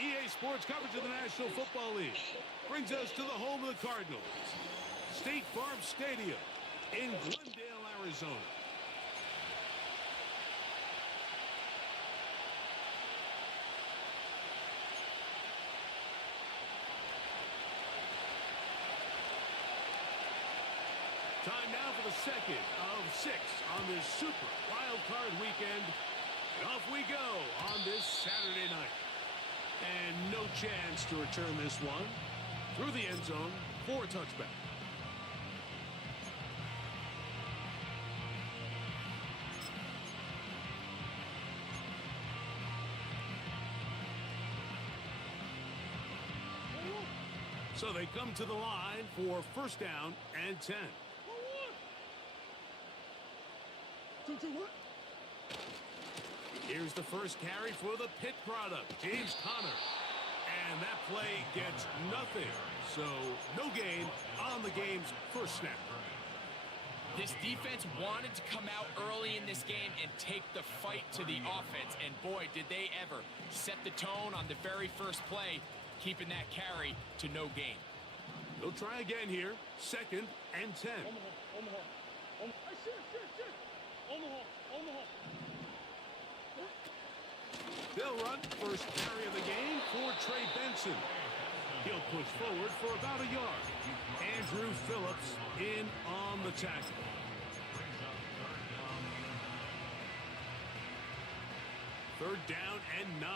EA Sports coverage of the National Football League brings us to the home of the Cardinals, State Farm Stadium in Glendale, Arizona. Time now for the second of 6 on this Super Wild Card weekend. And off we go on this Saturday night. And no chance to return this one through the end zone for a touchback. So they come to the line for first down and 10. Here's the first carry for the Pitt product, James Conner. And that play gets nothing. So no gain on the game's first snap. This defense wanted to come out early in this game and take the fight to the offense. And boy, did they ever set the tone on the very first play, keeping that carry to no gain. They'll try again here. Second and 10. They'll run first carry of the game for Trey Benson. He'll push forward for about a yard. Andrew Phillips in on the tackle. Third down and 9.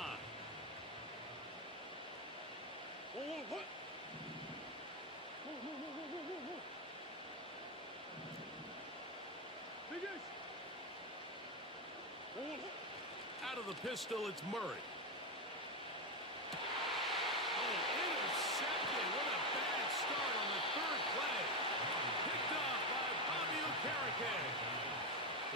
Out of the pistol, it's Murray. Oh, intercepted. What a bad start on the third play. Picked off by Bobby Okereke.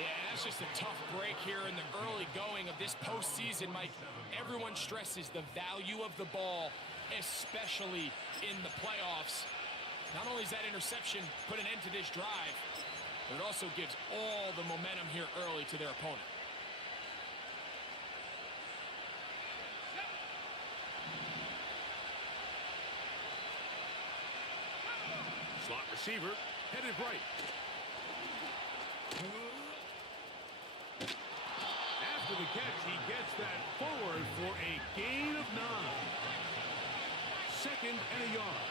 Yeah, that's just a tough break here in the early going of this postseason, Mike. Everyone stresses the value of the ball, especially in the playoffs. Not only does that interception put an end to this drive, but it also gives all the momentum here early to their opponent. Slot receiver headed right. After the catch, he gets that forward for a gain of 9. Second and a yard.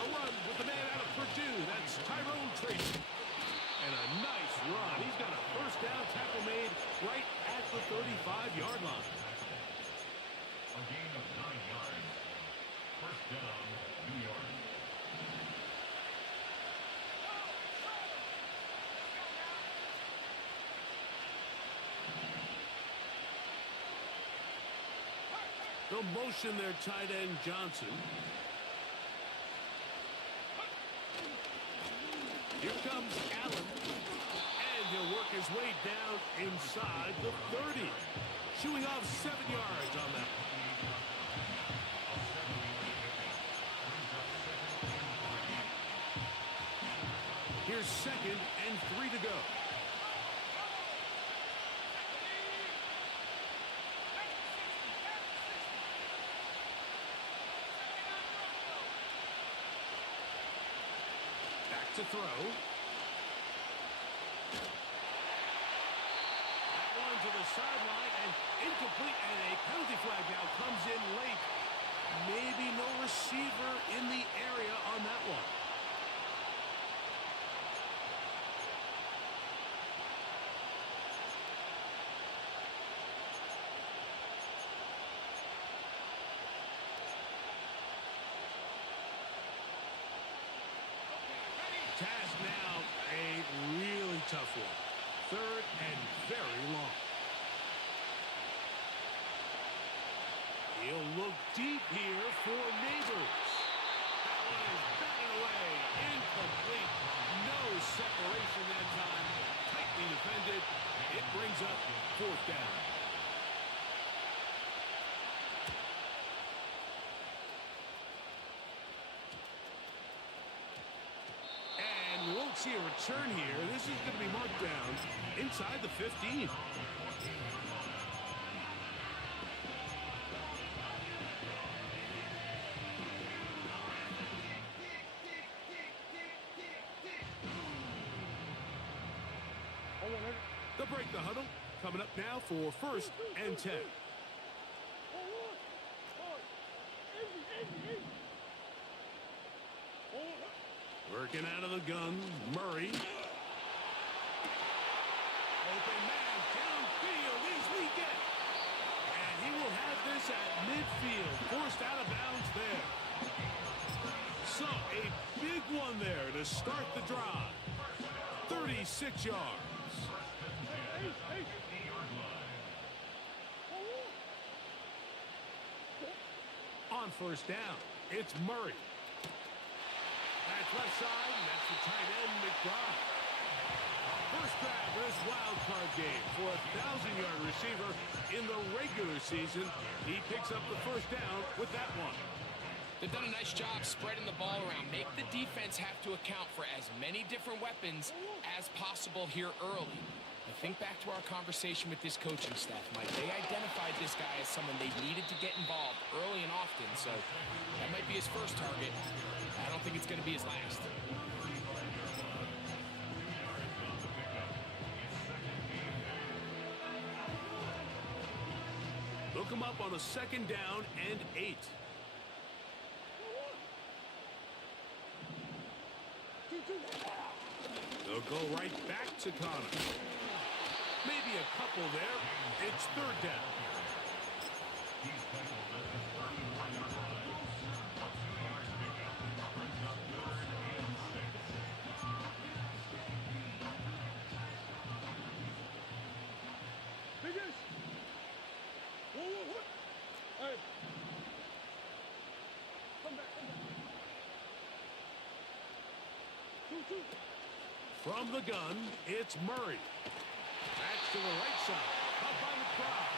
A run with the man out of Purdue. That's Tyrone Tracy. And a nice run. He's got a first down tackle made right at the 35-yard line. A gain of 9 yards. First down, New York. They'll motion their tight end Johnson. Here comes Allen. And he'll work his way down inside the 30. Shooing off 7 yards on that. Here's 2nd and 3 to go. Back to throw. That one to the sideline and incomplete, and a penalty flag now comes in late. Maybe no receiver in the area on that one. Task now a really tough one. 3rd and very long. He'll look deep here for Neighbors. That one is batted away. Incomplete. No separation that time. Tightly defended. It brings up 4th down. And we won't see a return here. This is going to be marked down inside the 15. They'll break the huddle. Coming up now for 1st and 10. Working out of the gun, Murray. Open man, downfield, easily get. And he will have this at midfield, forced out of bounds there. So, a big one there to start the drive. 36 yards. On 1st down, it's Murray. That's left side, and that's the tight end, McBride. First grab for this wild card game for a 1,000-yard receiver in the regular season. He picks up the 1st down with that one. They've done a nice job spreading the ball around. Make the defense have to account for as many different weapons as possible here early. Now think back to our conversation with this coaching staff, Mike. They identified this guy as someone they needed to get involved early and often, so that might be his first target. I don't think it's going to be his last. Look him up on a 2nd down and 8. They'll go right back to Connor. Maybe a couple there. It's 3rd down. From the gun, it's Murray. That's to the right side. Up by the crowd.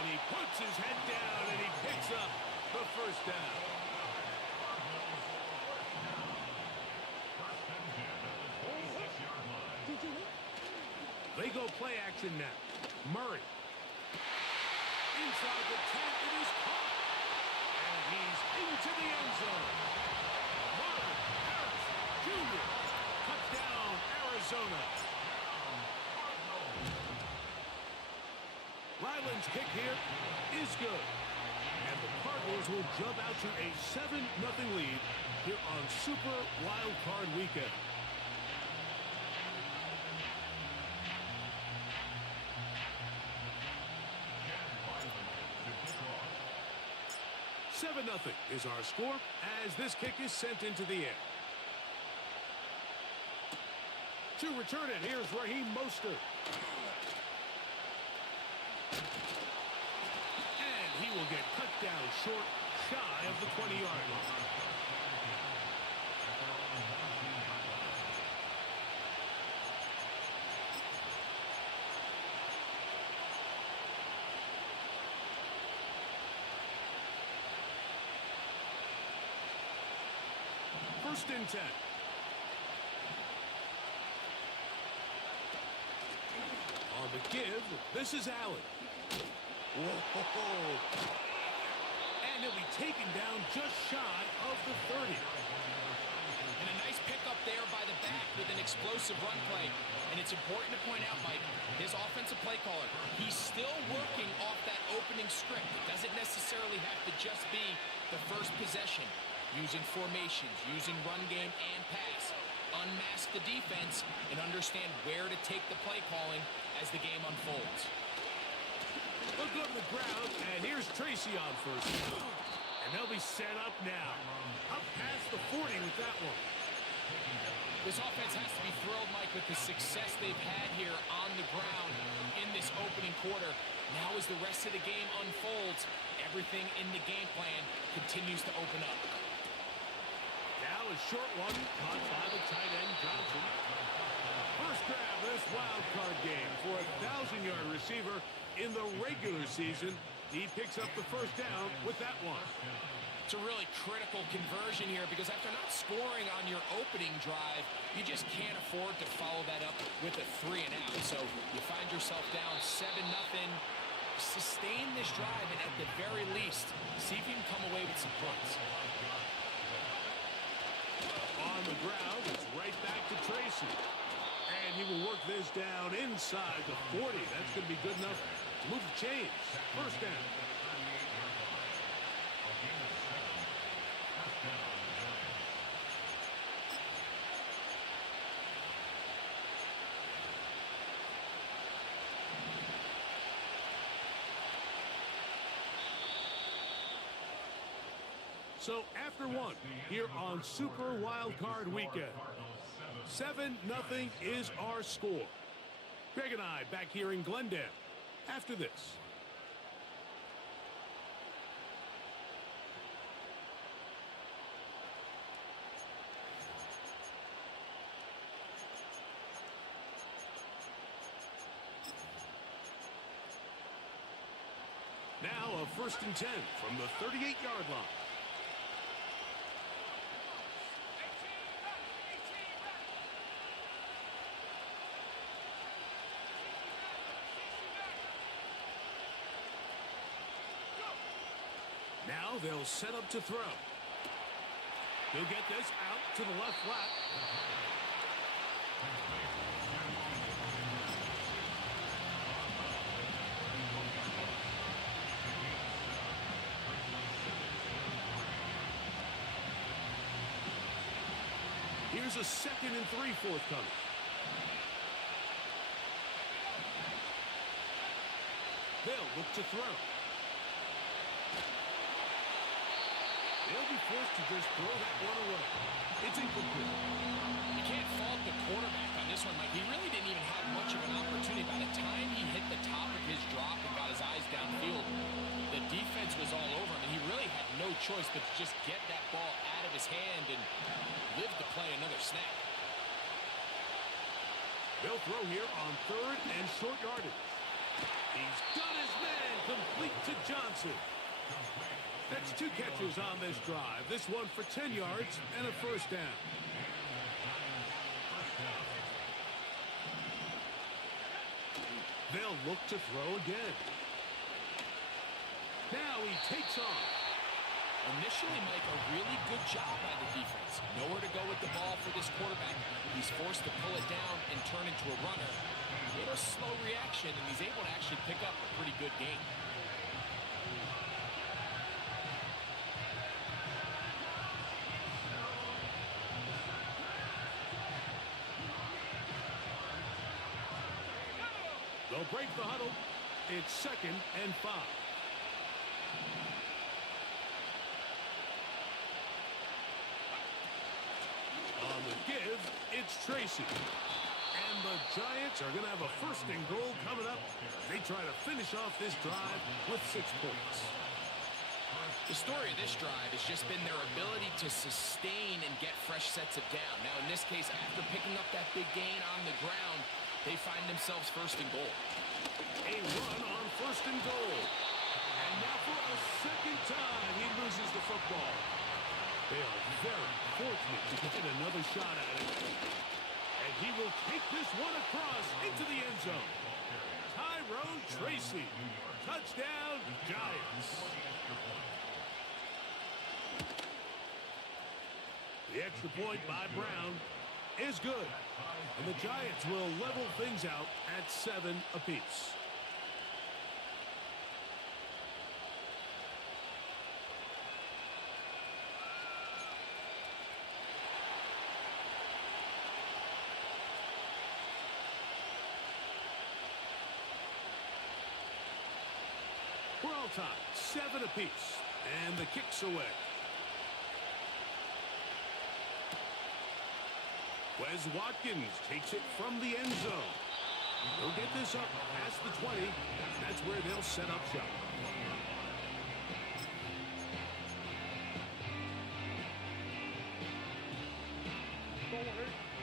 And he puts his head down and he picks up the 1st down. They go play action now. Murray. Inside the 10, it is caught. And he's into the end zone. Marvin Harris Jr. Touchdown, Arizona. Ryland's kick here is good. And the Cardinals will jump out to a 7-0 lead here on Super Wild Card Weekend. Nothing is our score as this kick is sent into the air. To return it, here's Raheem Mostert. And he will get cut down short, shy of the 20-yard line. First and 10. the give, this is Allen. Whoa. And he'll be taken down just shy of the 30. And a nice pickup there by the back with an explosive run play. And it's important to point out, Mike, his offensive play caller, he's still working off that opening script. It doesn't necessarily have to just be the first possession. Using formations, using run game and pass. Unmask the defense and understand where to take the play calling as the game unfolds. They'll go to the ground, and here's Tracy on first. And they'll be set up now. Up past the 40 with that one. This offense has to be thrilled, Mike, with the success they've had here on the ground in this opening quarter. Now as the rest of the game unfolds, everything in the game plan continues to open up. Now a short one, caught by the tight end, Johnson. First grab this wild card game for a 1,000-yard receiver in the regular season. He picks up the first down with that one. It's a really critical conversion here because after not scoring on your opening drive, you just can't afford to follow that up with a 3 and out. So you find yourself down 7-0. Sustain this drive and at the very least, see if you can come away with some points. On the ground, it's right back to Tracy. And he will work this down inside the 40. That's going to be good enough to move the chains. First down. So after one, here on Super Wild Card Weekend, 7-0 is our score. Greg and I back here in Glendale after this. Now a 1st and 10 from the 38-yard line. Now they'll set up to throw. He'll get this out to the left flat. Here's a 2nd and 3 forthcoming. They'll look to throw. They'll be forced to just throw that one away. It's incomplete. You can't fault the quarterback on this one, Mike. He really didn't even have much of an opportunity. By the time he hit the top of his drop and got his eyes downfield, the defense was all over him, and he really had no choice but to just get that ball out of his hand and live to play another snap. They'll throw here on 3rd and short yardage. He's done his man, complete to Johnson. That's 2 catches on this drive. This one for 10 yards and a first down. They'll look to throw again. Now he takes off. Initially, Mike, a really good job by the defense. Nowhere to go with the ball for this quarterback. He's forced to pull it down and turn into a runner. A little slow reaction, and he's able to actually pick up a pretty good game. They'll break the huddle. It's 2nd and 5. On the give, it's Tracy. And the Giants are going to have a 1st and goal coming up. They try to finish off this drive with 6 points. The story of this drive has just been their ability to sustain and get fresh sets of down. Now, in this case, after picking up that big gain on the ground, they find themselves 1st and goal. A run on 1st and goal. And now for a 2nd time, he loses the football. They are very fortunate to get another shot at it. And he will take this one across into the end zone. Tyrone Tracy. Touchdown, Giants. The extra point by Brown is good. And the Giants will level things out at 7 apiece. We're all tied, 7 apiece, and the kick's away. Wes Watkins takes it from the end zone. He'll get this up past the 20. That's where they'll set up shop.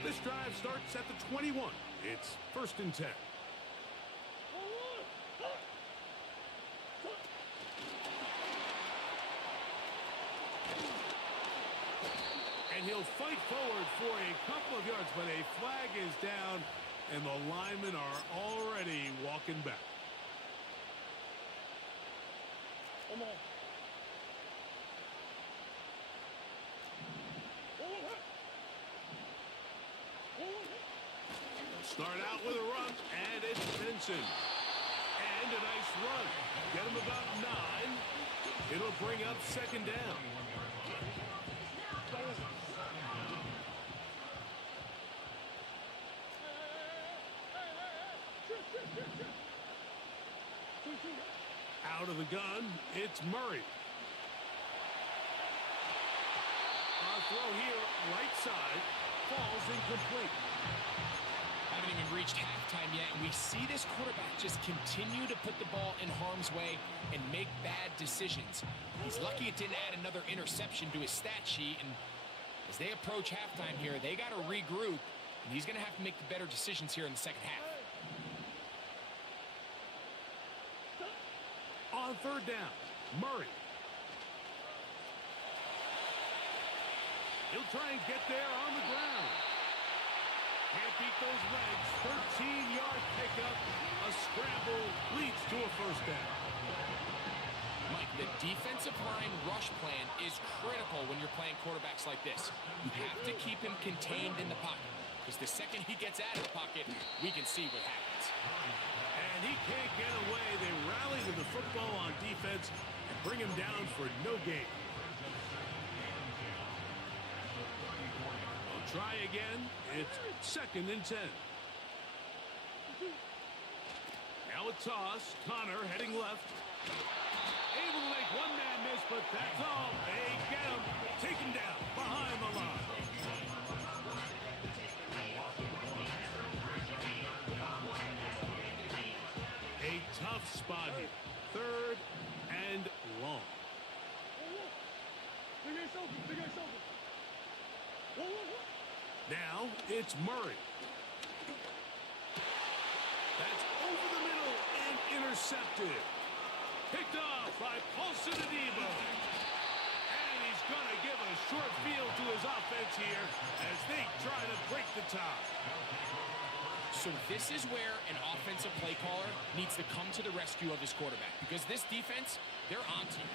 This drive starts at the 21. It's 1st and 10. And he'll fight forward for a couple of yards, but a flag is down, and the linemen are already walking back. Start out with a run, and it's Benson. And a nice run. Get him about 9. It'll bring up 2nd down. Out of the gun, it's Murray. Our throw here, right side, falls incomplete. Haven't even reached halftime yet, and we see this quarterback just continue to put the ball in harm's way and make bad decisions. He's lucky it didn't add another interception to his stat sheet, and as they approach halftime here, they got to regroup, and he's going to have to make the better decisions here in the second half. On 3rd down, Murray. He'll try and get there on the ground. Can't beat those legs. 13-yard pickup. A scramble leads to a 1st down. Mike, the defensive line rush plan is critical when you're playing quarterbacks like this. You have to keep him contained in the pocket, because the second he gets out of the pocket, we can see what happens. And he can't get away. They rally to the football on defense and bring him down for no gain. They'll try again. It's 2nd and 10. Now a toss. Connor heading left. Able to make one man miss, but that's all. They get him. Take him down behind the line. A tough spot here. 3rd and long. Now it's Murray. That's over the middle and intercepted. Picked off by Paulson Adebo. And he's going to give a short field to his offense here as they try to break the tie. So this is where an offensive play caller needs to come to the rescue of his quarterback, because this defense, they're onto you.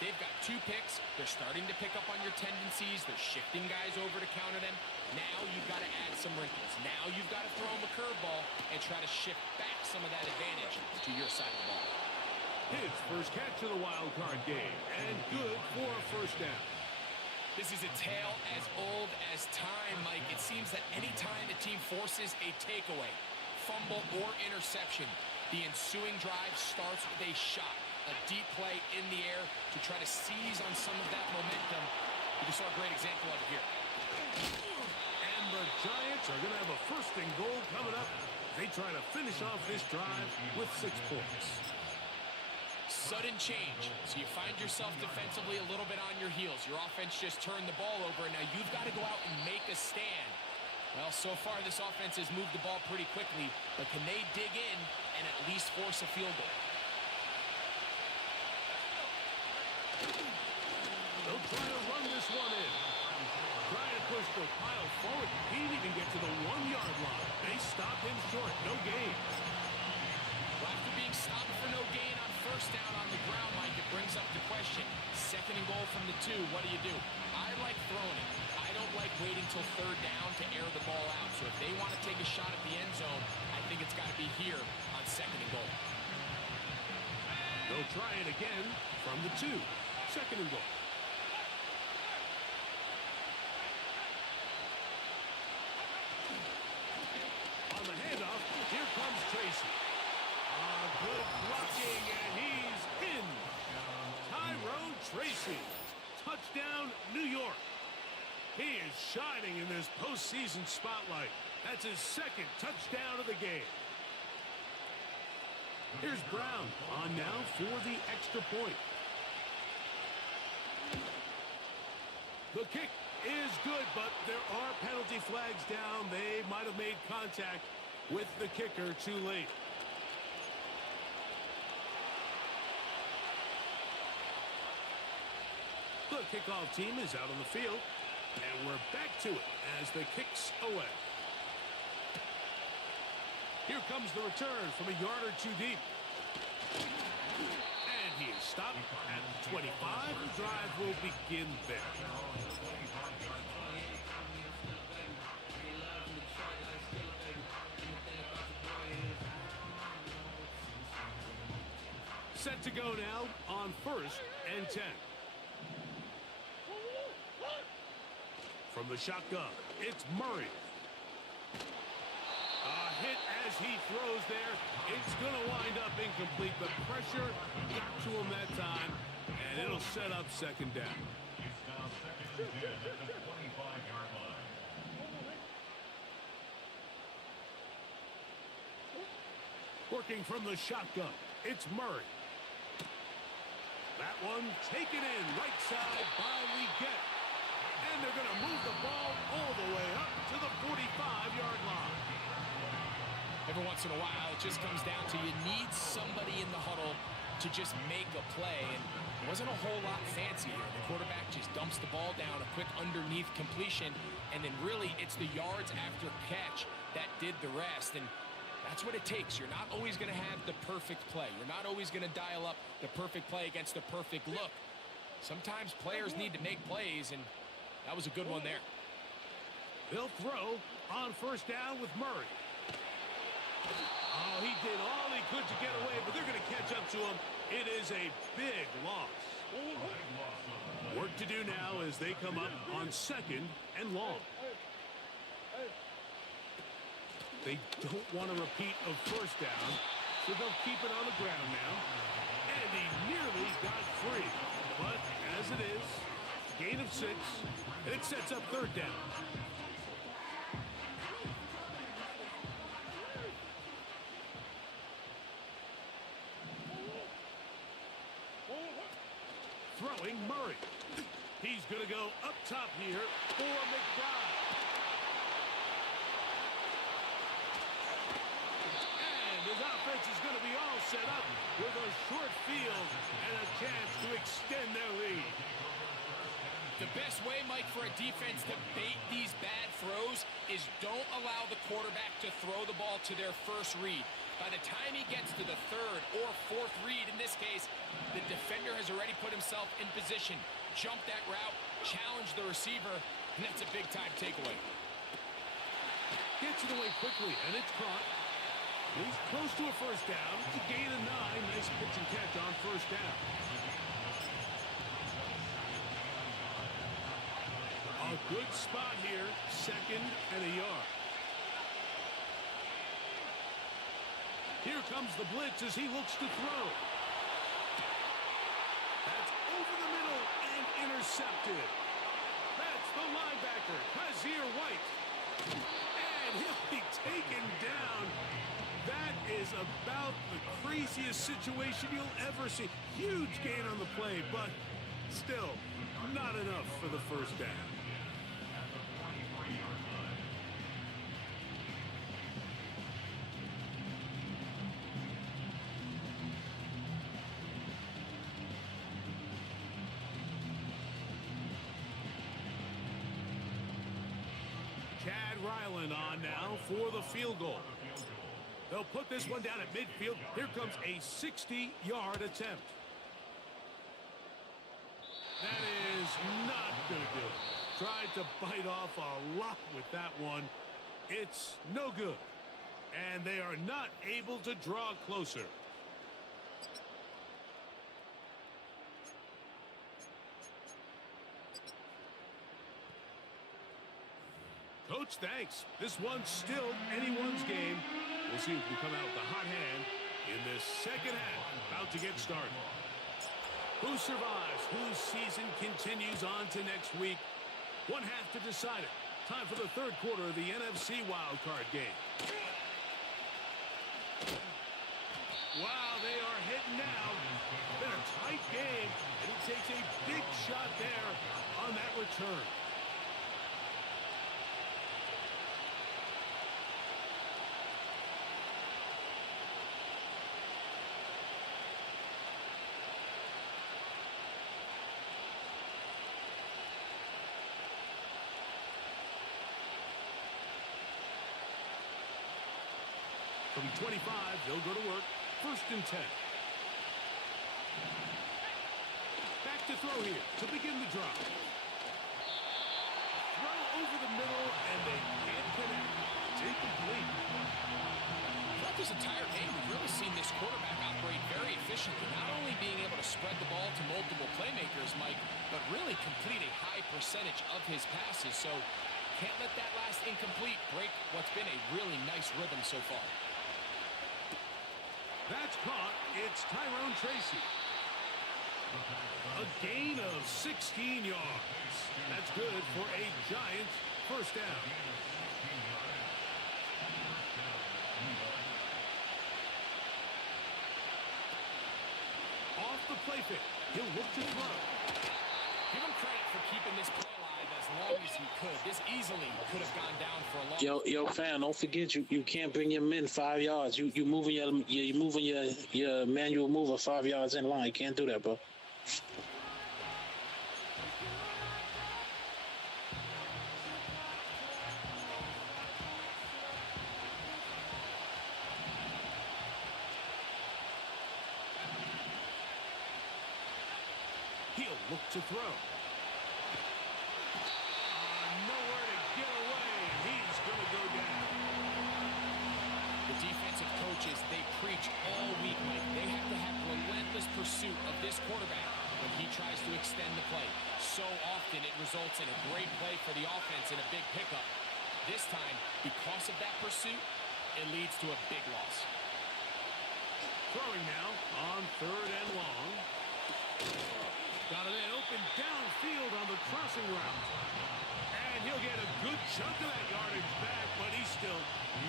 They've got 2 picks. They're starting to pick up on your tendencies. They're shifting guys over to counter them. Now you've got to add some wrinkles. Now you've got to throw them a curveball and try to shift back some of that advantage to your side of the ball. His first catch of the wild card game, and good for a 1st down. This is a tale as old as time, Mike. It seems that any time the team forces a takeaway, fumble, or interception, the ensuing drive starts with a shot, a deep play in the air to try to seize on some of that momentum. We just saw a great example of it here. And the Giants are going to have a 1st and goal coming up. They try to finish off this drive with 6 points. Sudden change. So you find yourself defensively a little bit on your heels. Your offense just turned the ball over, and now you've got to go out and make a stand. Well, so far this offense has moved the ball pretty quickly, but can they dig in and at least force a field goal? They'll try to run this one in. Trying to push the pile forward. He didn't even get to the 1-yard line. They stopped him short. No gain. We'll have to be Stopping for no gain on first down on the ground, Mike. It brings up the question. Second and goal from the 2. What do you do? I like throwing it. I don't like waiting till third down to air the ball out. So if they want to take a shot at the end zone, I think it's got to be here on second and goal. They'll try it again from the 2. Second and goal. On the handoff, here comes Tracy. Good blocking, and he's in. Tyrone Tracy. Touchdown, New York. He is shining in this postseason spotlight. That's his second touchdown of the game. Here's Brown on now for the extra point. The kick is good, but there are penalty flags down. They might have made contact with the kicker too late. The kickoff team is out on the field, and we're back to it as the kick's away. Here comes the return from a yard or 2 deep. And he is stopped at 25. The drive will begin there. Set to go now on 1st and 10. From the shotgun, it's Murray. A hit as he throws there. It's going to wind up incomplete. The pressure got to him that time, and it'll set up second down. It's now second and 10 at the 25-yard line. Working from the shotgun, it's Murray. That one taken in right side by Leggett. And they're going to move the ball all the way up to the 45-yard line. Every once in a while, it just comes down to you need somebody in the huddle to just make a play. And it wasn't a whole lot fancy here. The quarterback just dumps the ball down, a quick underneath completion, and then really it's the yards after catch that did the rest. And that's what it takes. You're not always going to have the perfect play. You're not always going to dial up the perfect play against the perfect look. Sometimes players need to make plays, and that was a good one there. They'll throw on 1st down with Murray. Oh, he did all he could to get away, but they're going to catch up to him. It is a big loss. Work to do now as they come up on 2nd and long. They don't want a repeat of 1st down, so they'll keep it on the ground now. And he nearly got free. But as it is, gain of 6, and it sets up 3rd down. Throwing Murray. He's going to go up top here for McBride. His offense is going to be all set up with a short field and a chance to extend their lead. The best way, Mike, for a defense to bait these bad throws is don't allow the quarterback to throw the ball to their first read. By the time he gets to the 3rd or 4th read, in this case, the defender has already put himself in position, jumped that route, challenged the receiver, and that's a big-time takeaway. Gets it away quickly, and it's caught. He's close to a 1st down. It's a gain of 9. Nice pitch and catch on 1st down. A good spot here. 2nd and a yard. Here comes the blitz as he looks to throw. That's over the middle and intercepted. That's the linebacker, Kazir White. And he'll be taken down. That is about the craziest situation you'll ever see. Huge gain on the play, but still not enough for the 1st down. Chad Ryland on now for the field goal. They'll put this one down at midfield. Here comes a 60-yard attempt. That is not going to do it. Tried to bite off a lot with that one. It's no good. And they are not able to draw closer. Coach, thanks. This one's still anyone's game. We'll see if we come out with a hot hand in this second half. About to get started. Who survives? Whose season continues on to next week? One half to decide it. Time for the third quarter of the NFC wildcard game. Wow, they are hitting now. Been a tight game, and he takes a big shot there on that return. From 25, they'll go to work. First and 10. Back to throw here to begin the drive. Throw over the middle, and they can't connect. It's incomplete. Throughout this entire game, we've really seen this quarterback operate very efficiently. Not only being able to spread the ball to multiple playmakers, Mike, but really complete a high percentage of his passes. So can't let that last incomplete break what's been a really nice rhythm so far. That's caught. It's Tyrone Tracy. A gain of 16 yards. That's good for a Giants first down. Off the play fake. He'll look to throw. Give him credit for keeping this play alive as long as he could. This easily could have gone down for a long Yo, fam, don't forget you can't bring your men 5 yards. You moving your manual mover 5 yards in line. You can't do that, bro. He'll look to throw. Nowhere to get away, and he's going to go down. The defensive coaches, they preach all week, Mike. They have to have relentless pursuit of this quarterback when he tries to extend the play. So often it results in a great play for the offense and a big pickup. This time, because of that pursuit, it leads to a big loss. Throwing now on third and long. Got a man open downfield on the crossing route. And he'll get a good chunk of that yardage back, but he's still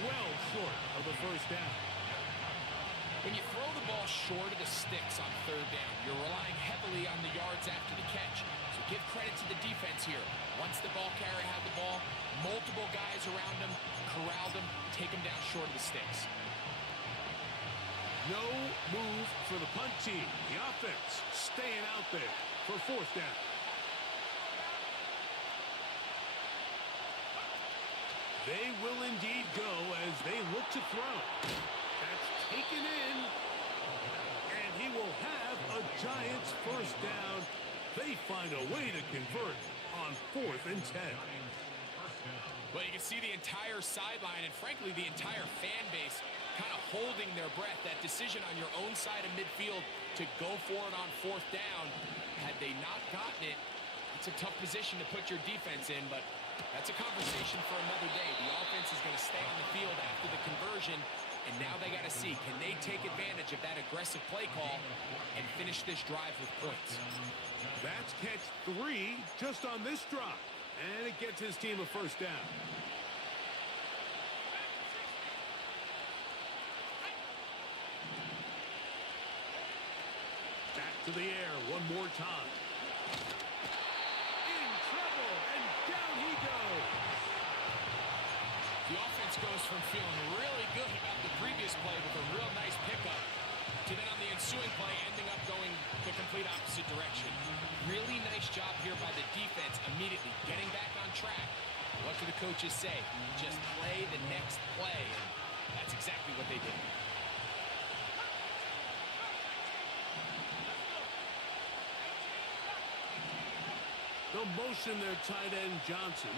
well short of the first down. When you throw the ball short of the sticks on third down, you're relying heavily on the yards after the catch. So give credit to the defense here. Once the ball carrier had the ball, multiple guys around him, corralled him, take him down short of the sticks. No move for the punt team. The offense staying out there for fourth down. They will indeed go as they look to throw. That's taken in. And he will have a Giants first down. They find a way to convert on fourth and 10. Well, you can see the entire sideline and, frankly, the entire fan base kind of holding their breath. That decision on your own side of midfield to go for it on fourth down, had they not gotten it, it's a tough position to put your defense in, but that's a conversation for another day. The offense is going to stay on the field after the conversion, and now they got to see, can they take advantage of that aggressive play call and finish this drive with points? That's catch 3 just on this drive, and it gets his team a first down. Back to the air one more time. In trouble, and down he goes. The offense goes from feeling really good about the previous play with a real nice pickup to then on the ensuing play ending up going the complete opposite direction. Really nice job here by the defense immediately getting back on track. What do the coaches say? Just play the next play. And That's exactly what they did. They'll motion their tight end, Johnson.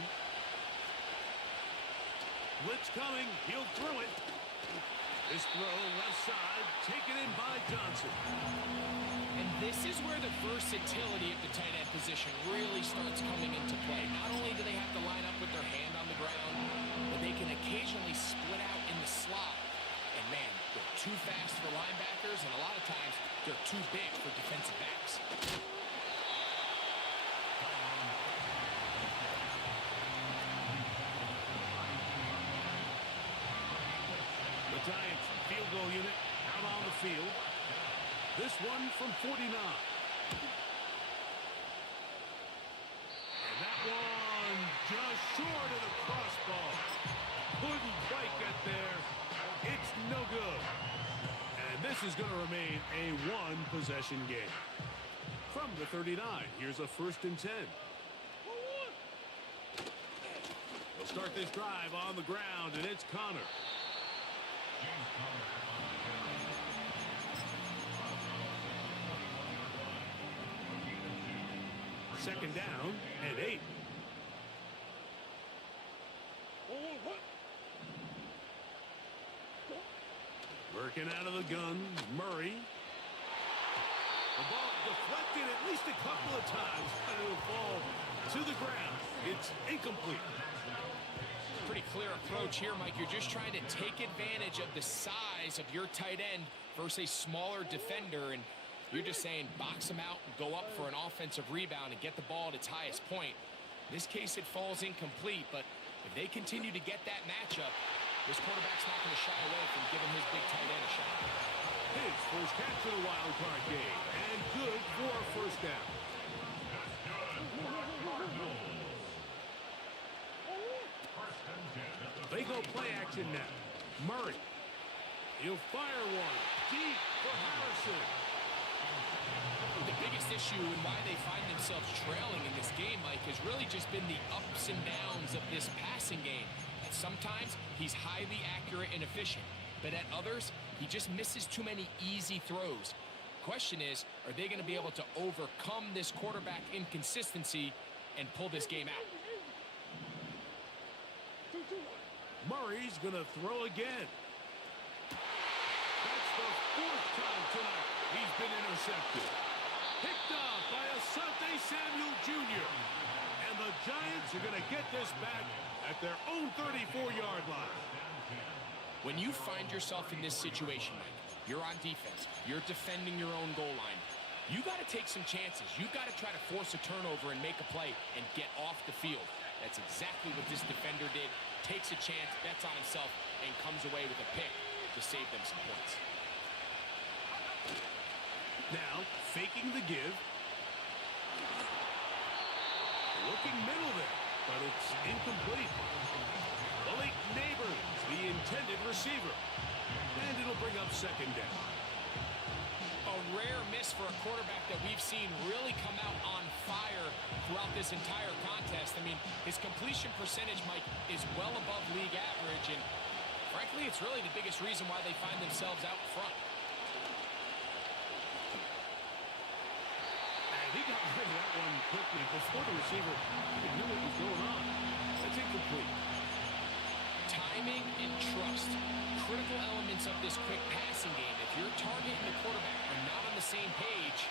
Blitz coming. He'll throw it. This throw left side, taken in by Johnson. And this is where the versatility of the tight end position really starts coming into play. Not only do they have to line up with their hand on the ground, but they can occasionally split out in the slot. And man, they're too fast for linebackers, and a lot of times they're too big for defensive backs. The Giants field goal unit out on the field. This one from 49. And that one just short of the crossbar. Couldn't quite get there. It's no good. And this is going to remain a one-possession game. From the 39, here's a 1st and 10. They'll start this drive on the ground, and it's Connor. Second down and 8. Working out of the gun, Murray. The ball deflected at least a couple of times, but it'll fall to the ground. It's incomplete. Pretty clear approach here, Mike. You're just trying to take advantage of the size of your tight end versus a smaller defender, and you're just saying box him out and go up for an offensive rebound and get the ball at its highest point. In this case, it falls incomplete, but if they continue to get that matchup, this quarterback's not going to shy away from giving his big tight end a shot. His first catch of the wild card game, and good for a 1st down. They go play action now. Murray. He'll fire one deep for Harrison. The biggest issue and why they find themselves trailing in this game, Mike, has really just been the ups and downs of this passing game. And sometimes he's highly accurate and efficient, but at others, he just misses too many easy throws. Question is, are they going to be able to overcome this quarterback inconsistency and pull this game out? Murray's going to throw again. That's the 4th time tonight he's been intercepted. Picked off by Asante Samuel Jr. And the Giants are going to get this back at their own 34-yard line. When you find yourself in this situation, Mike, you're on defense, you're defending your own goal line, you got to take some chances. You got to try to force a turnover and make a play and get off the field. That's exactly what this defender did. Takes a chance, bets on himself, and comes away with a pick to save them some points. Now, faking the give. Looking middle there, but it's incomplete. Malik Neighbors, the intended receiver. And it'll bring up 2nd down. A rare miss for a quarterback that we've seen really come out on fire throughout this entire contest. I mean, his completion percentage, Mike, is well above league average, and frankly, it's really the biggest reason why they find themselves out front. And he got rid of that one quickly before the receiver even knew what was going on. That's incomplete. Timing and trust, critical elements of this quick passing game. If your target and the quarterback are not on the same page,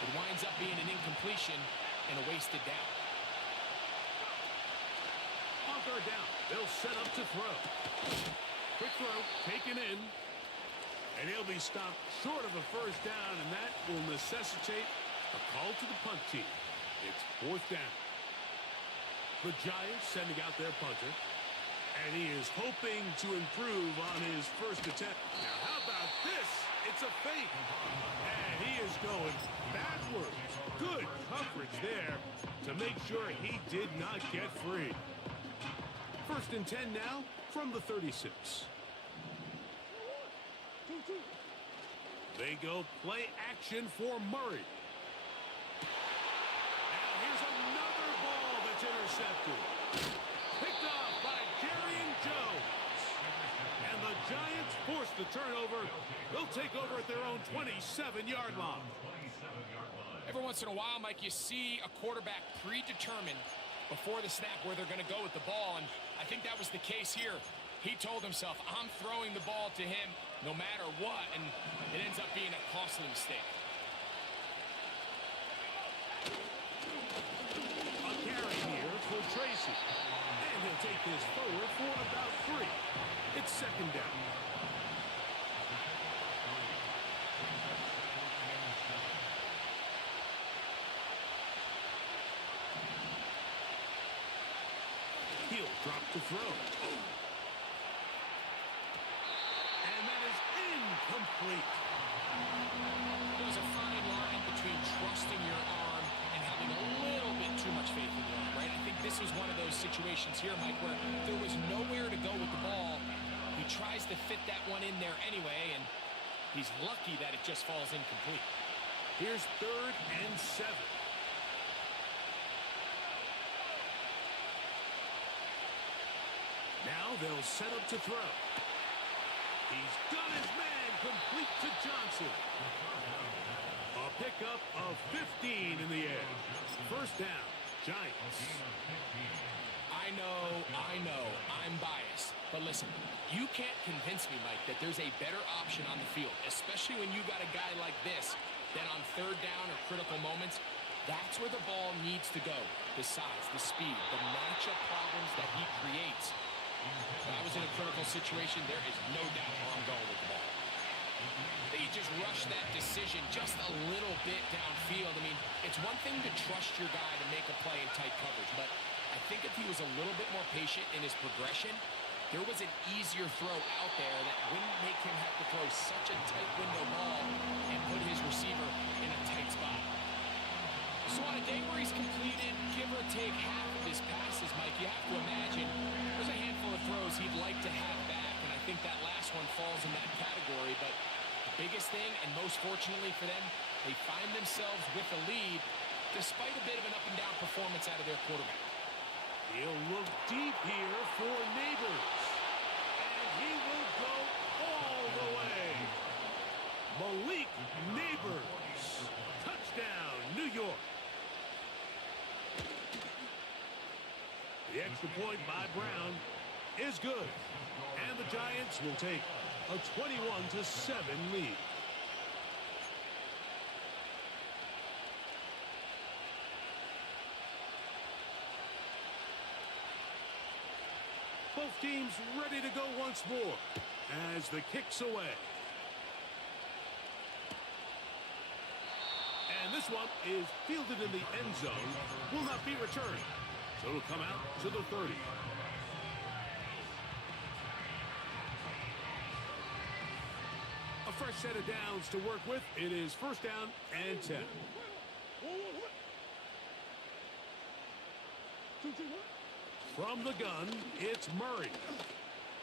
it winds up being an incompletion and a wasted down. On 3rd down, they'll set up to throw. Quick throw, taken in. And he'll be stopped short of a 1st down, and that will necessitate a call to the punt team. It's 4th down. The Giants sending out their punter. And he is hoping to improve on his 1st attempt. Now, how about this? It's a fake. And he is going backwards. Good coverage there to make sure he did not get free. 1st and 10 now from the 36. They go play action for Murray. Now here's another ball that's intercepted. Picked off by Jones. And the Giants force the turnover. They'll take over at their own 27-yard line. Every once in a while, Mike, you see a quarterback predetermined before the snap where they're going to go with the ball, and I think that was the case here. He told himself, I'm throwing the ball to him no matter what, and it ends up being a costly mistake. A carry here for Tracy. And he'll take this forward for about 3. It's second down. He'll drop to throw. And that is incomplete. There's a fine line between trusting your arm and having a little bit too much faith in your arm, right? I think this is one of those situations here, Mike, where there was nowhere to go with the ball. He tries to fit that one in there anyway, and he's lucky that it just falls incomplete. Here's 3rd and 7. Now they'll set up to throw. He's got his man complete to Johnson. A pickup of 15 in the air. First down, Giants. I know, I'm biased. But listen, you can't convince me, Mike, that there's a better option on the field, especially when you got a guy like this, that on 3rd down or critical moments, that's where the ball needs to go. The size, the speed, the matchup problems that he creates. If I was in a critical situation, there is no doubt where I'm going with the ball. They just rush that decision just a little bit downfield. I mean, it's one thing to trust your guy to make a play in tight coverage, but I think if he was a little bit more patient in his progression, there was an easier throw out there that wouldn't make him have to throw such a tight window ball and put his receiver in a tight spot. So on a day where he's completed, give or take half of his passes, Mike, you have to imagine there's a handful of throws he'd like to have back, and I think that last one falls in that category. But the biggest thing, and most fortunately for them, they find themselves with a lead despite a bit of an up-and-down performance out of their quarterback. He'll look deep here for Neighbors. And he will go all the way. Malik Neighbors. Touchdown, New York. The extra point by Brown is good. And the Giants will take a 21-7 lead. Both teams ready to go once more as the kick's away. And this one is fielded in the end zone, will not be returned. So it'll come out to the 30. A fresh set of downs to work with. It is first down and 10. From the gun, it's Murray.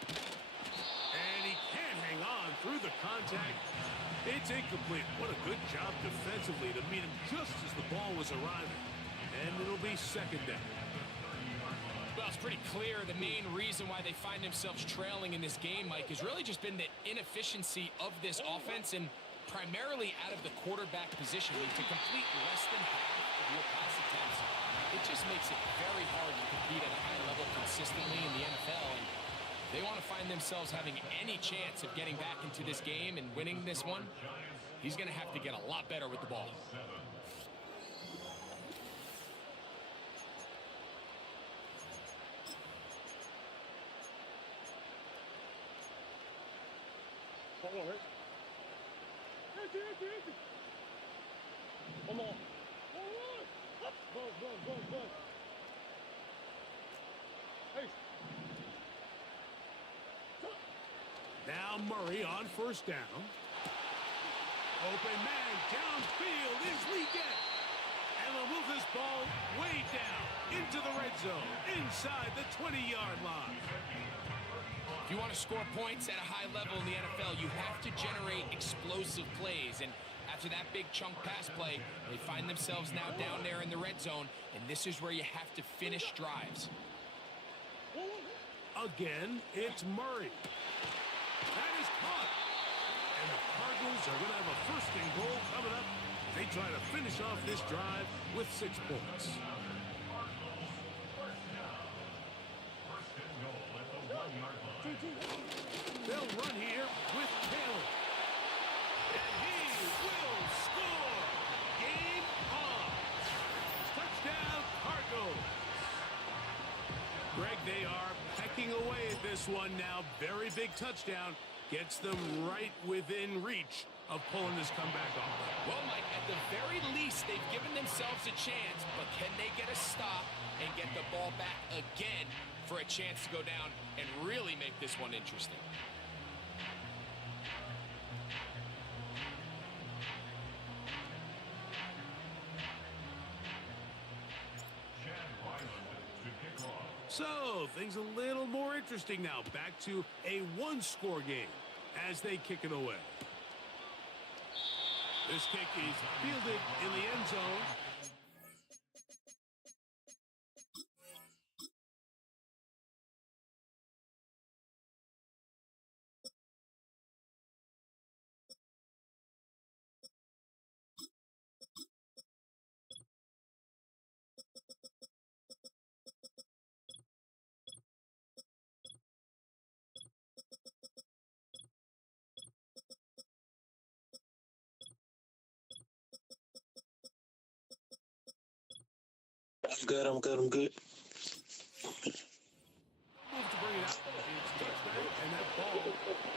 And he can't hang on through the contact. It's incomplete. What a good job defensively to meet him just as the ball was arriving. And it'll be second down. Well, it's pretty clear the main reason why they find themselves trailing in this game, Mike, has really just been the inefficiency of this offense and primarily out of the quarterback position. To complete less than half of your pass attempts, it just makes it very hard to compete at a high level consistently in the NFL. And they want to find themselves having any chance of getting back into this game and winning this one. He's going to have to get a lot better with the ball. Come on. Go. Hey. Now Murray on first down. Open man downfield is Leggett. And they'll move this ball way down into the red zone, inside the 20-yard line. If you want to score points at a high level in the NFL, you have to generate explosive plays. And after that big chunk pass play, they find themselves now down there in the red zone, and this is where you have to finish drives. Again, it's Murray. That is caught. And the Cardinals are going to have a first and goal coming up. They try to finish off this drive with 6 points. They'll run here with Taylor. And he will score. Game on. Touchdown, Cardinals. Greg, they are pecking away at this one now. Very big touchdown. Gets them right within reach of pulling this comeback off. Well, Mike, at the very least, they've given themselves a chance, but can they get a stop and get the ball back again for a chance to go down and really make this one interesting? So, things a little more interesting now. Back to a one-score game as they kick it away. This kick is fielded in the end zone. I'm good. Move to bring it out. It's touchback, and that ball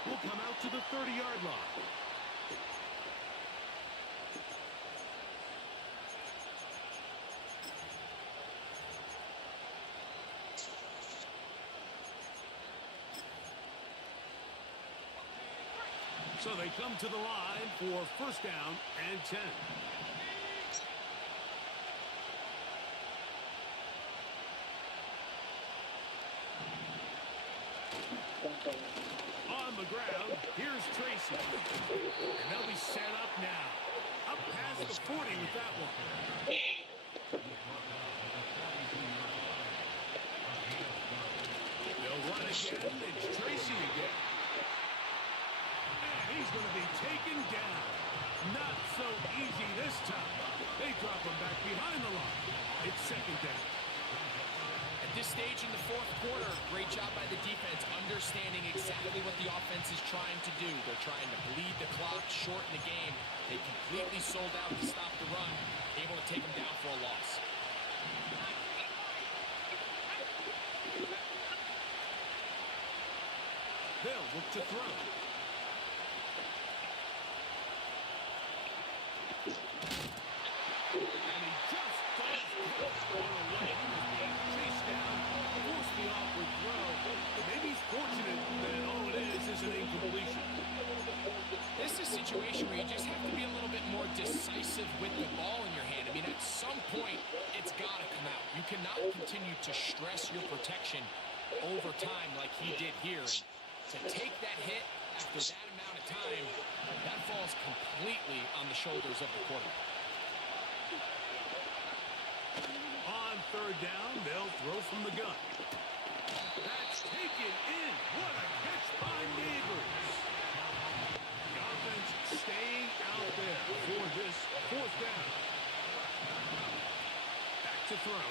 will come out to the 30-yard line. So they come to the line for first down and 10. On the ground, here's Tracy. And they'll be set up now. Up past the 40 with that one. They'll run again. It's Tracy again. And he's going to be taken down. Not so easy this time. They drop him back behind the line. It's second down. At this stage in the fourth quarter, great job by the defense, understanding exactly what the offense is trying to do. They're trying to bleed the clock, shorten the game. They completely sold out to stop the run, able to take them down for a loss. They'll look to throw. And he just does go away. Chased down, forced the awkward throw. Maybe he's fortunate that all it is an incompletion. This is a situation where you just have to be a little bit more decisive with the ball in your hand. I mean, at some point, it's got to come out. You cannot continue to stress your protection over time like he did here. To take that hit after that amount of time, that falls completely on the shoulders of the quarterback. On third down, they'll throw from the gun. That's taken in. What a catch by Neighbors. The offense staying out there for this fourth down. Back to throw.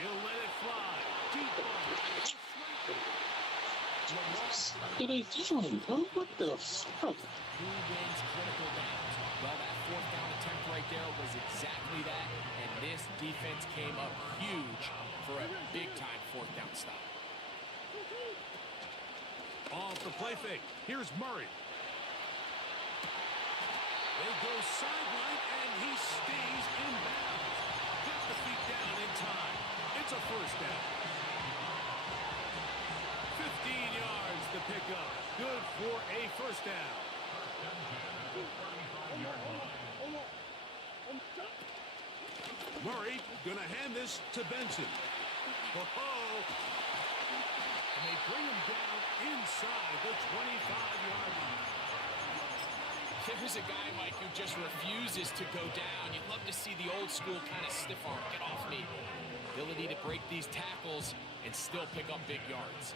He'll let it fly. Deep ball. What are they doing, bro? What the fuck? Who wins critical downs? Well, that fourth down attempt right there was exactly that, and this defense came up huge for a big-time fourth down stop. Off the play fake. Here's Murray. They go sideline, and he stays in bounds. Got the feet down in time. It's a first down. 15 yards to pick up. Good for a first down. Murray going to hand this to Benson. Oh, and they bring him down inside the 25-yard line. There's a guy, Mike, who just refuses to go down. You'd love to see the old school kind of stiff arm. Get off me. Ability to break these tackles and still pick up big yards.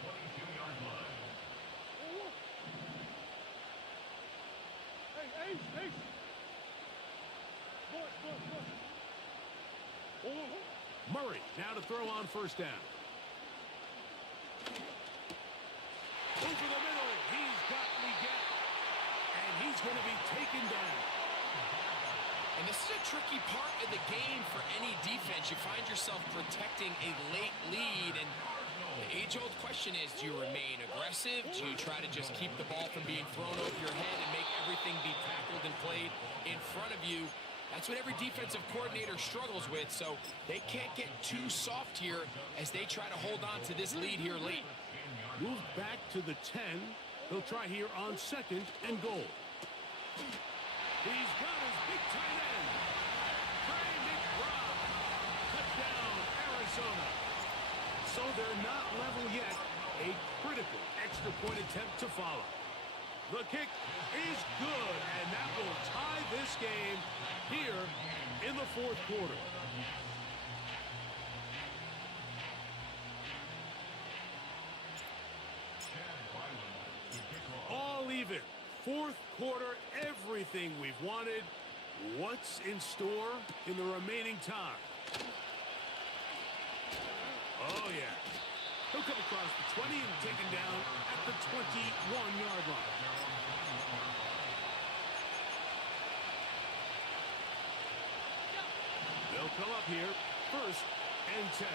Murray now to throw on first down. Over the middle. He's got Miguel. And he's going to be taken down. And this is a tricky part of the game for any defense. You find yourself protecting a late lead, and the age-old question is, do you remain aggressive? Do you try to just keep the ball from being thrown over your head and make everything be tackled and played in front of you? That's what every defensive coordinator struggles with, so they can't get too soft here as they try to hold on to this lead here late. Moved back to the 10. He'll try here on second and goal. He's got his big tight end. Trey McBride. Touchdown, Arizona. So they're not level yet. A critical extra point attempt to follow. The kick is good, and that will tie this game here in the fourth quarter. All even. Fourth quarter, everything we've wanted. What's in store in the remaining time? Oh, yeah. He'll come across the 20 and taken down at the 21-yard line. They'll come up here, first and 10.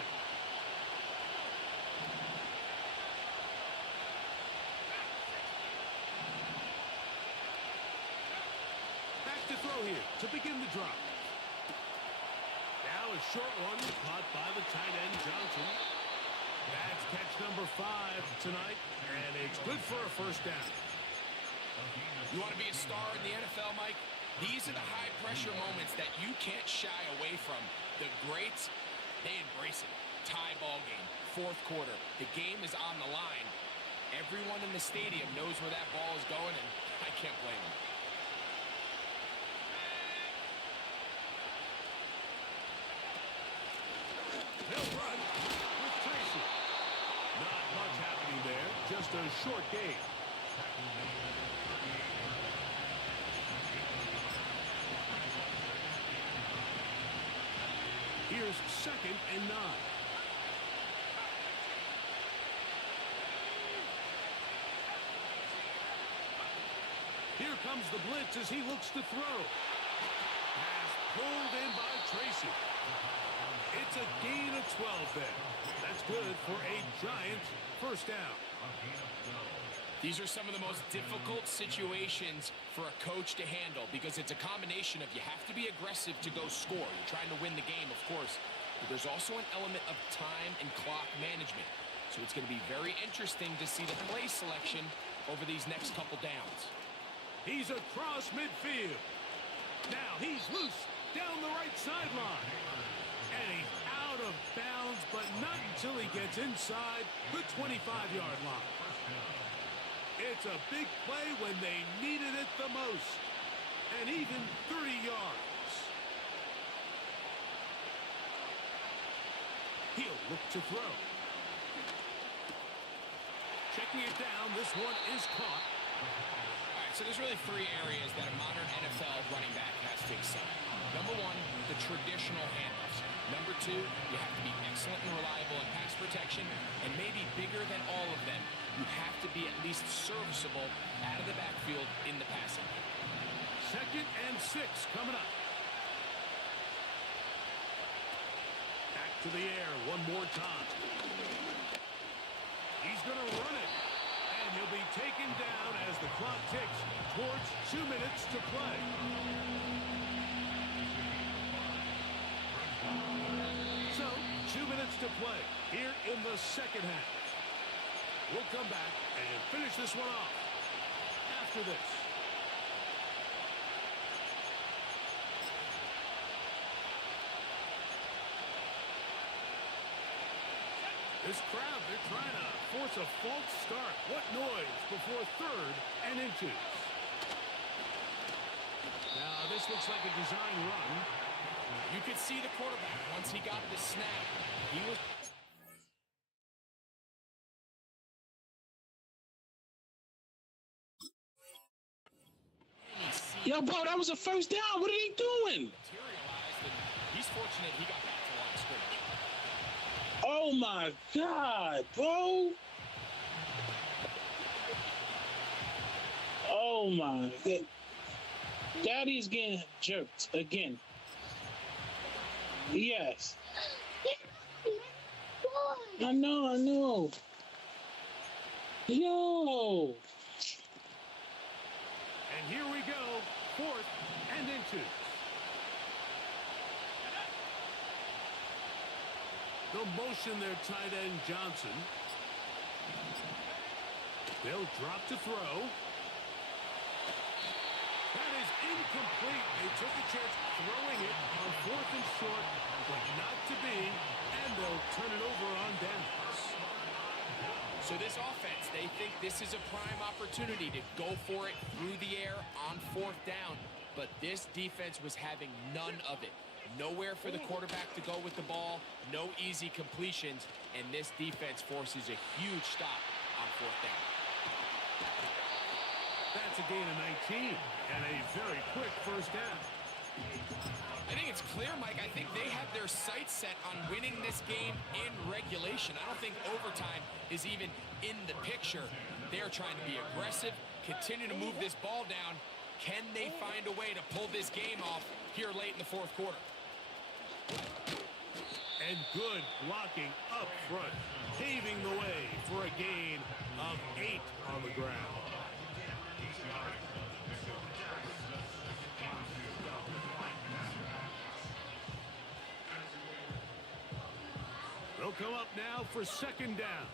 To throw here to begin the drop. Now a short one caught by the tight end Johnson. That's catch number 5 tonight, and it's good for a first down. You want to be a star in the NFL, Mike? These are the high-pressure moments that you can't shy away from. The greats, they embrace it. Tie ball game, fourth quarter. The game is on the line. Everyone in the stadium knows where that ball is going, and I can't blame them. They'll run with Tracy. Not much happening there, just a short game. Here's second and 9. Here comes the blitz as he looks to throw. Pass pulled in by Tracy. It's a gain of 12 there. That's good for a Giants first down. These are some of the most difficult situations for a coach to handle because it's a combination of you have to be aggressive to go score. You're trying to win the game, of course, but there's also an element of time and clock management. So it's going to be very interesting to see the play selection over these next couple downs. He's across midfield. Now he's loose down the right sideline. And he's out of bounds, but not until he gets inside the 25-yard line. It's a big play when they needed it the most. And even 30 yards. He'll look to throw. Checking it down, this one is caught. All right, so there's really 3 areas that a modern NFL running back has to excel. Number 1, the traditional handoffs. Number 2, you have to be excellent and reliable in pass protection, and maybe bigger than all of them, you have to be at least serviceable out of the backfield in the passing. Second and 6 coming up. Back to the air one more time. He's going to run it, and he'll be taken down as the clock ticks towards 2 minutes to play. So, 2 minutes to play here in the second half. We'll come back and finish this one off after this. This crowd, they're trying to force a false start. What noise before third and inches. Now, this looks like a design run. You could see the quarterback once he got the snap. He was... Yo, bro, that was a first down. What are they doing? Materialized, and he's fortunate he got back to the line of scrimmage. my God, bro. Oh my God. Daddy's getting jerked again. Yes. I know. Yo. And here we go, 4th and inches. They'll motion their tight end Johnson. They'll drop to throw. That is incomplete. They took a chance throwing it on 4th and short, but not to be, and they'll turn it over on downs. So this offense, they think this is a prime opportunity to go for it through the air on 4th down, but this defense was having none of it. Nowhere for the quarterback to go with the ball, no easy completions, and this defense forces a huge stop on 4th down. That's a gain of 19 and a very quick first down. I think it's clear, Mike. I think they have their sights set on winning this game in regulation. I don't think overtime is even in the picture. They're trying to be aggressive, continue to move this ball down. Can they find a way to pull this game off here late in the 4th quarter? And good blocking up front, paving the way for a gain of 8 on the ground. They'll come up now for 2nd down.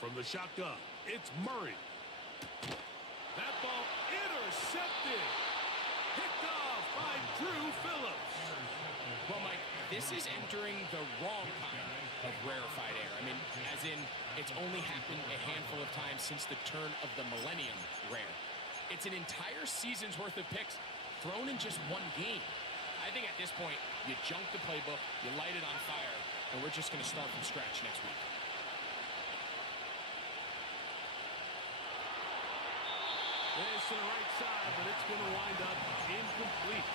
From the shotgun, it's Murray. That ball intercepted. Picked off by Drew Phillips. Well, Mike, this is entering the wrong kind of rarefied air. I mean, as in, it's only happened a handful of times since the turn of the millennium rare. It's an entire season's worth of picks thrown in just one game. I think at this point, you junk the playbook, you light it on fire, and we're just going to start from scratch next week. This to the right side, but it's going to wind up incomplete.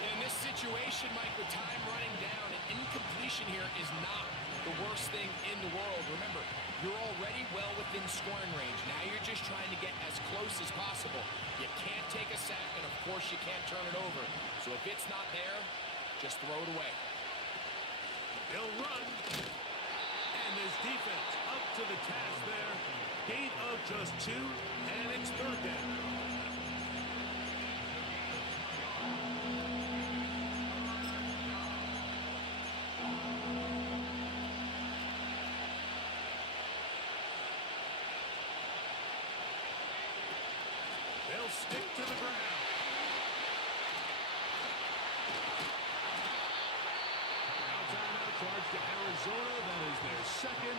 In this situation, Mike, with time running down, an incompletion here is not the worst thing in the world. Remember, you're already well within scoring range. Now you're just trying to get as close as possible. You can't take a sack, and of course you can't turn it over. So if it's not there, just throw it away. They'll run. And his defense up to the task there. Gain of just 2, and it's 3rd down. They'll stick to the ground. Now timeout charge to Arizona. That is their 2nd.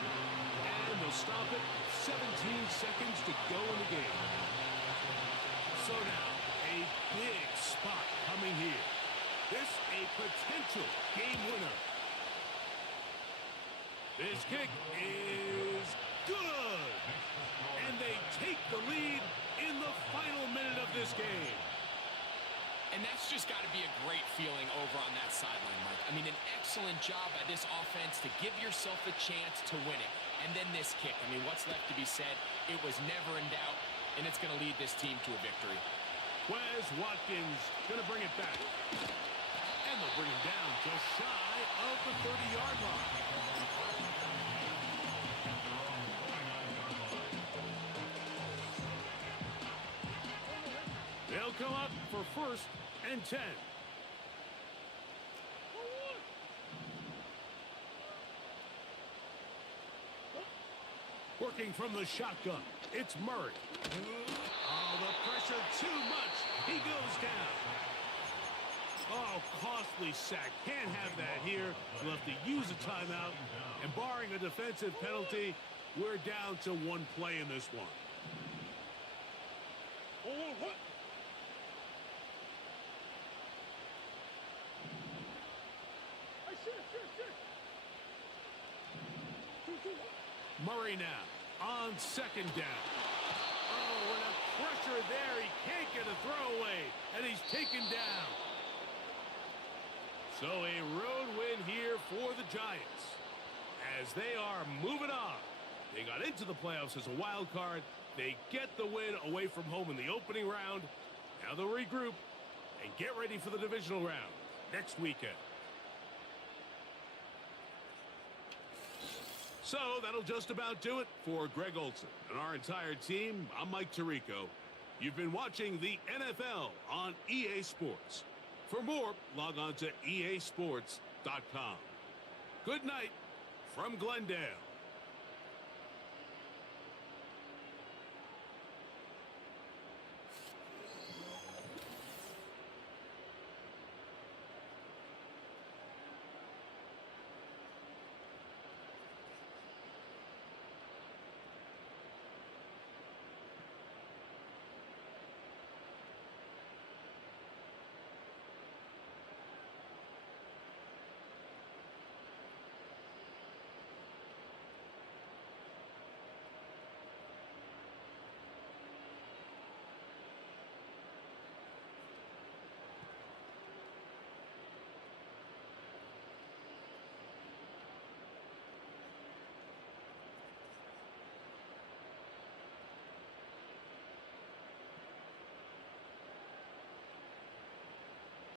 And they'll stop it. 17 seconds to go in the game. So now, a big spot coming here. This a potential game winner. This kick is good. And they take the lead in the final minute of this game. And that's just got to be a great feeling over on that sideline, Mike. I mean, an excellent job by this offense to give yourself a chance to win it. And then this kick. I mean, what's left to be said? It was never in doubt, and it's going to lead this team to a victory. Wes Watkins going to bring it back. And they'll bring him down just shy of the 30-yard line. They'll come up for 1st and 10. Working from the shotgun, it's Murray. Oh, the pressure too much. He goes down. Oh, costly sack. Can't have that here. We'll have to use a timeout. And barring a defensive penalty, we're down to 1 play in this one. Murray now on 2nd down. Oh, and a pressure there. He can't get a throwaway So a road win here for the Giants as they are moving on. They got into the playoffs as a wild card. They get the win away from home in the opening round. Now they'll regroup and get ready for the divisional round next weekend. So that'll just about do it for Greg Olson and our entire team. I'm Mike Tirico. You've been watching the NFL on EA Sports. For more, log on to easports.com. Good night from Glendale.